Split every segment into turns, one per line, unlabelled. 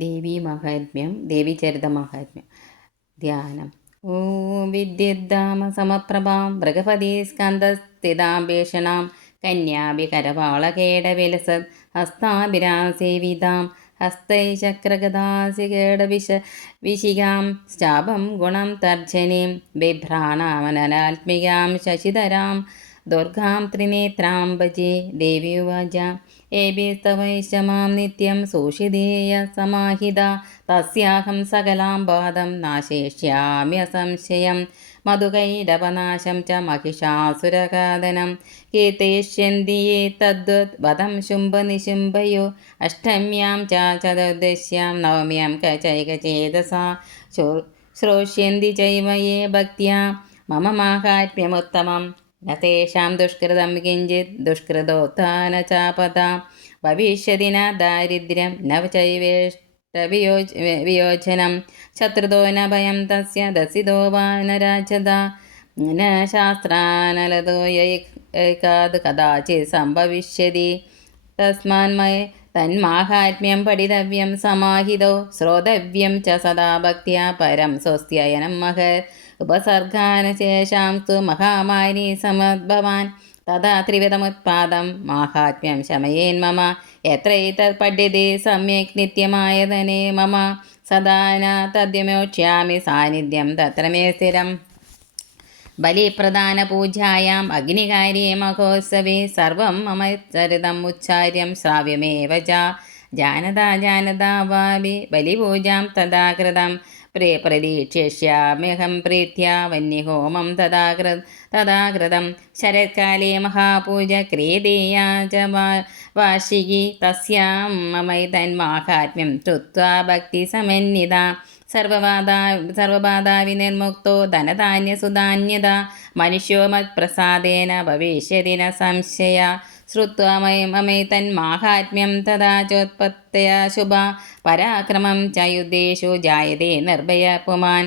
ദേവീ മഹാത്മ്യം ദേവീചരിതമാഹാത്മ്യം ധ്യാനം. ഓം വിദ്യുദ്ധാമ സമപ്രഭാം മൃഗപതി സ്കന്ധസ്ഥിതാം ഭീഷണാം കന്യാഭികരവാളകേടവിലസത് ഹസ്താഭിരാം സേവിതാം ഹസ്തൈചക്രഗദാസികേടവിശ വിശികാം ശാപം ഗുണം തർജനീം ബിഭ്രാണാമനാത്മികാം ശശിധരാം ദുർഗാം ത്രിനേത്രാം ഭജേ ദേവീവാച ഏഭിസ്തവൈശ മാം നിത്യം സൂഷിതേയ സമാഹിത. തസ്യാഹം സകലാം ബാധം നാശയിഷ്യാമ്യസംശയം മധുകൈരവനാശം ച മഹിഷാസുരഘാതനം കീർത്തയിഷ്യന്തിയെ തദ്വത് വധം ശുംഭനിശുംഭയോ അഷ്ടമ്യാം ച ചതുർദശ്യാം നവമ്യാം കൈകചേതസ ശ്രോഷ്യന്തി ചൈവയെ ഭക്തിയ. മമ മാഹാത്മ്യമുത്തമം ये भक्त्या मम माहात्म्यमुत्तमं न तेषां दुष्कृतं किञ्चित् दुष्कृतोत्थानचापदा भविष्यति न दारिद्र्यं न चैवेष्ट വിയോജ വിയോജനം ശത്രുതോ ന ഭയം തസ്യ ദസിതോ വാ ന രാജത ന ശാസ്ത്രാനലതോ യൈകാത് കഥാചിത് സംഭവിഷ്യതി തസ്മാന്മയ തന്മാഹാത്മ്യം പഠിതവ്യം സമാഹിതോ ശ്രോതവ്യം ച സദാ ഭക്തിയാ പരം സ്വസ്ത്യയനം മഹർ ഉപസർഗാനശേഷാം തു മഹാമാരി സമദ്ഭവാൻ തഥാ ത്രിവിധമുത്പാദം മാഹാത്മ്യം ശമയേന്മമ എത്രൈതത് പഠ്യത്തെ സമ്യക് നിത്യമായതനെ മമ. സദാ തദ്യമോക്ഷ്യാമി സാന്നിധ്യം തത്ര മേ സ്ഥിരം. ബലിപ്രധാനപൂജായാം അഗ്നികാര്യെ മഹോത്സവേ സർവം മമ ചരിതം ഉച്ചാര്യം ശ്രാവ്യമേവ ജാനതാ ജാനതാ വാവി. ബലിപൂജാം തഥാ കൃതം പ്രിയ പ്രതീക്ഷിഷ്യാമ്യഹം പ്രീത്യ വന്യഹോമം തഥാകൃ തഥാകൃതം ശരത്കാലേ മഹാപൂജ ക്രിയതേയാ ച വാർഷികി തസ്യാം മമൈതന്മാഹാത്മ്യം ശ്രുത്വാ ഭക്തിസമന്വിത സർവബാധാ സർവബാധാവിനിർമുക്തോ ധനധാന്യസുധാന്യത മനുഷ്യോ മത്പ്രസാദേന ഭവിഷ്യതിന ന സംശയ അമേ തന്മാഹാത്മ്യം തഥാ ചോത്പത്തയ ശുഭ. പരാക്രമം ച യുദ്ധേഷു ജായതേ നിർഭയ പുമാൻ.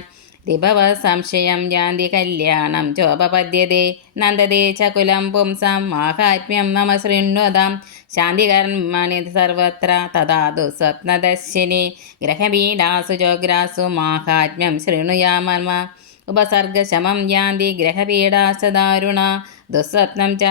രിഭവ സംശയം യാന്തി കല്യാണം ചോപപദ്യത്തെ നന്ദതേ ചകുലം പുംസാം മാഹാത്മ്യം നമ ശൃണ്വതാം ശാന്തികർമ്മണി സർവത്ര തഥാ ദുസ്വപ്നദർശിനി. ഗ്രഹപീഡാസു ചോഗ്രാസു മാഹാത്മ്യം ശൃണുയാമർമ്മ. ഉപസർഗശമം യാന്തി ഗ്രഹപീഡാസദാരുണ ദുസ്വപ്നം ച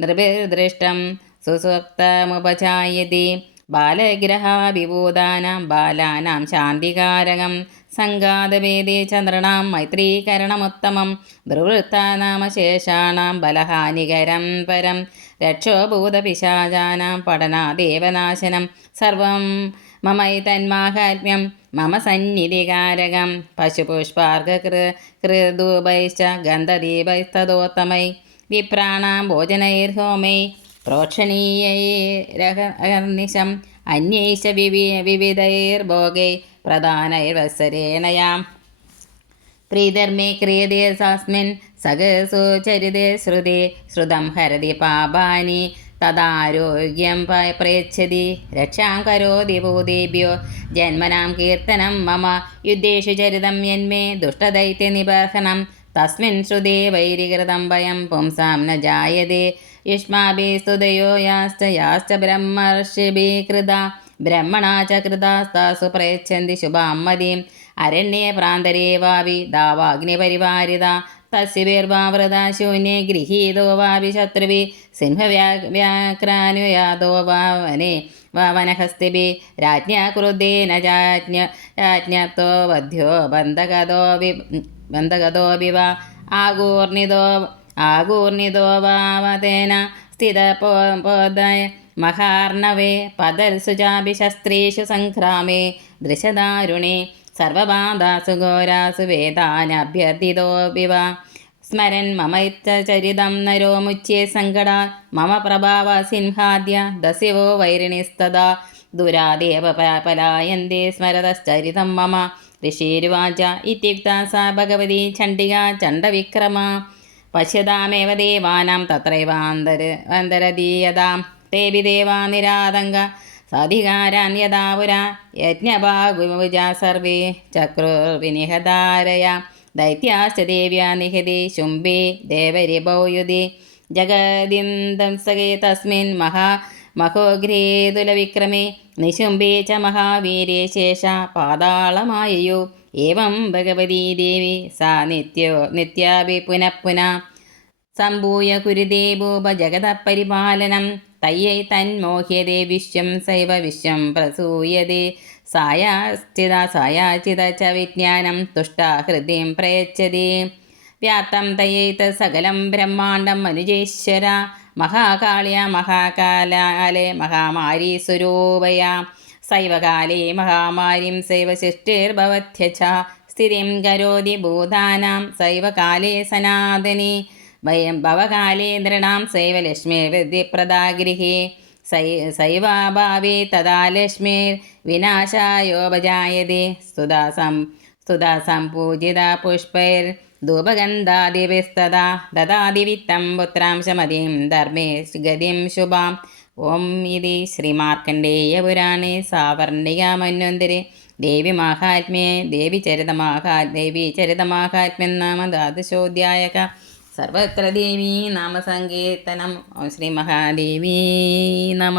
നൃഭിർദൃഷ്ടം സുസ്വപ്തമുപജായതി. ബാലഗ്രഹാഭിഭൂതാനാം ബാലാനാം ശാന്തികാരകം. സംഘാതഭേദി ചന്ദ്രണാം മൈത്രീകരണമുത്തമം. ദുർവൃത്താനാമശേഷാണാം ബലഹാനികരം പരം. രക്ഷോഭൂതപിശാചാനാം പഠനാദേവനാശനം. സർവം മമൈതന്മാഹാത്മ്യം മമ സന്നിധികാരകം. പശുപുഷ്പാർഘകൃ കൃദൂപൈശ്ച ഗന്ധദീപൈസ്തദോത്തമൈ. വിപ്രാണാം ഭോജനൈർഹോമൈ പ്രോക്ഷണീയൈരഹർനിശം അന്യൈശ വിവി വിവിധൈർഭോഗൈ പ്രധാനൈർവത്സരേണയാം പ്രീധർമ്മേ ക്രിയതേ സാസ്മിൻ സകസു ചരിതേ ശ്രുതി ശ്രുതം ഹരതി പാപാനി തദാരോഗ്യം പ്രയച്ഛതി രക്ഷാം കരോതി ഭൂതേഭ്യോ ജന്മനാം കീർത്തനം മമ യുദ്ധേഷു ചരിതം യന്മേ ദുഷ്ടദൈത്യനിബർഹണം തസ്മിൻ ശ്രുതി വൈരികൃതം ഭയം പുംസാം ന ജായതേ യുഷ്മാഭി സ്തുതയോ യാശ്ച യാശ്ച ബ്രഹ്മർഷിഭി കൃത ബ്രഹ്മണാ ച കൃതാസ്താസു പ്രയച്ഛന്തി ശുഭാം മതീം അരണ്യേ പ്രാന്തരേ വാവി ദാവാഗ്നിപരിവാരിത തസ്യഭിർവാവൃത ശൂന്യേ ഗൃഹീതോ വാവി ശത്രുവി സിംഹവ്യാ വ്യാക്രാനുയാതോ വാവനെ വനഹസ്തിഭി രാജ്ഞാ ക്രുദ്ധേന രാജ്ഞ രാജ്ഞത്തോ വധ്യോ ബന്ധകതോ വി ബന്ധഗതോ വിവ ആഗൂർണിതോ വാവതേന സ്ഥിത സ്ഥിതപോദയ മഹാർണവേ പദൽസുജാഭിശസ്ത്രീഷു സംക്രാമേ ദൃശദാരുണേ സർവബാധാസു ഘോരാസു വേദാനഭ്യർത്ഥിതോ വിവ സ്മരൻ മമൈത്തചരിതം നരോ മുച്യേ സങ്കടാ മമ പ്രഭാവ സിംഹാദ്യ ദസിവോ വൈരിണിസ്തദാ ദുരാദേവ പലായന്തേ സ്മരതശ്ചരിതം മമ. ഋഷീരുവാച ഇത്യുക്ത സ ഭഗവതി ചണ്ഡിക ചണ്ഡവിക്രമ. പശ്യതാമേവ ദേവാനാം തത്രൈവാന്തര അന്തരദീയതാം. തേവി ദേവാ നിരാതങ്ക സധികാരാന്യതാപുര യജ്ഞഭാഗുജ സർവേ ചക്രുർവിനിഹതാരയ. ദൈത്യാശ്ച ദേവ്യാ നിഹതി ശുംഭേ ദേവരിഭൗയുധി. ജഗദിന്ദം സകേ തസ്മിൻ മഹാ മഹോഗ്രേതുലവിക്രമേ നിശുംബേ ച മഹാവീരേ ശേഷ പാതാളമായയോ. ഏവം ഭഗവതീ ദേവി സാ നിത്യോ നിത്യാഭി പുനഃ പുനഃ. സംഭൂയ കുരുദേവോപ ജഗതപരിപാലനം തയ്യൈ തന്മോഹ്യതേ വിശ്വം സൈവ വിശ്വം പ്രസൂയതേ. സായാചിത സായാചിത ച വിജ്ഞാനം തുഷ്ടാ ഹൃദയം പ്രയച്ഛതി വ്യാപ്തം തയ്യൈത് സകലം ബ്രഹ്മാണ്ടം മനുജേശ്വര മഹാകാളിയ മഹാകാലാലെ മഹാമാരി സ്വരൂപയ. സൈവകാലേ മഹാമാരിം സൈവശിഷ്ടിർഭവത്യച്ച സ്ഥിതിം കരോതി ഭൂതാനാം സൈവകാലേ സനാതനി. വയം ഭവകാലേ നൃണാം സൈവലക്ഷ്മീർവൃദ്ധിപ്രദാഗൃഹേ സൈ സൈവാഭാവേ തഥാ ലക്ഷ്മീർ വിനാശായോപജായതേ. സ്തുതാസം സ്തുതാസം പൂജിത പുഷ്പൈർ ധൂപഗന്ധാദിവിസ്തദാ ദദാതി വിത്തം പുത്രാംശമതിം ധർമ്മേ ഗതിം ശുഭാം. ഓം ഇതി ശ്രീമാർക്കണ്ഡേയപുരാണേ സാവർണികാമന്വന്തരെ ദേവി മാഹാത്മ്യേ ദേവി ചരിതമാഹാ ദേവി ചരിതമാഹാത്മ്യം നാമ ദ്വാദശോധ്യായക സർവത്ര ദേവീ നാമസങ്കീർത്തനം. ഓം ശ്രീ മഹാദേവീ നമ.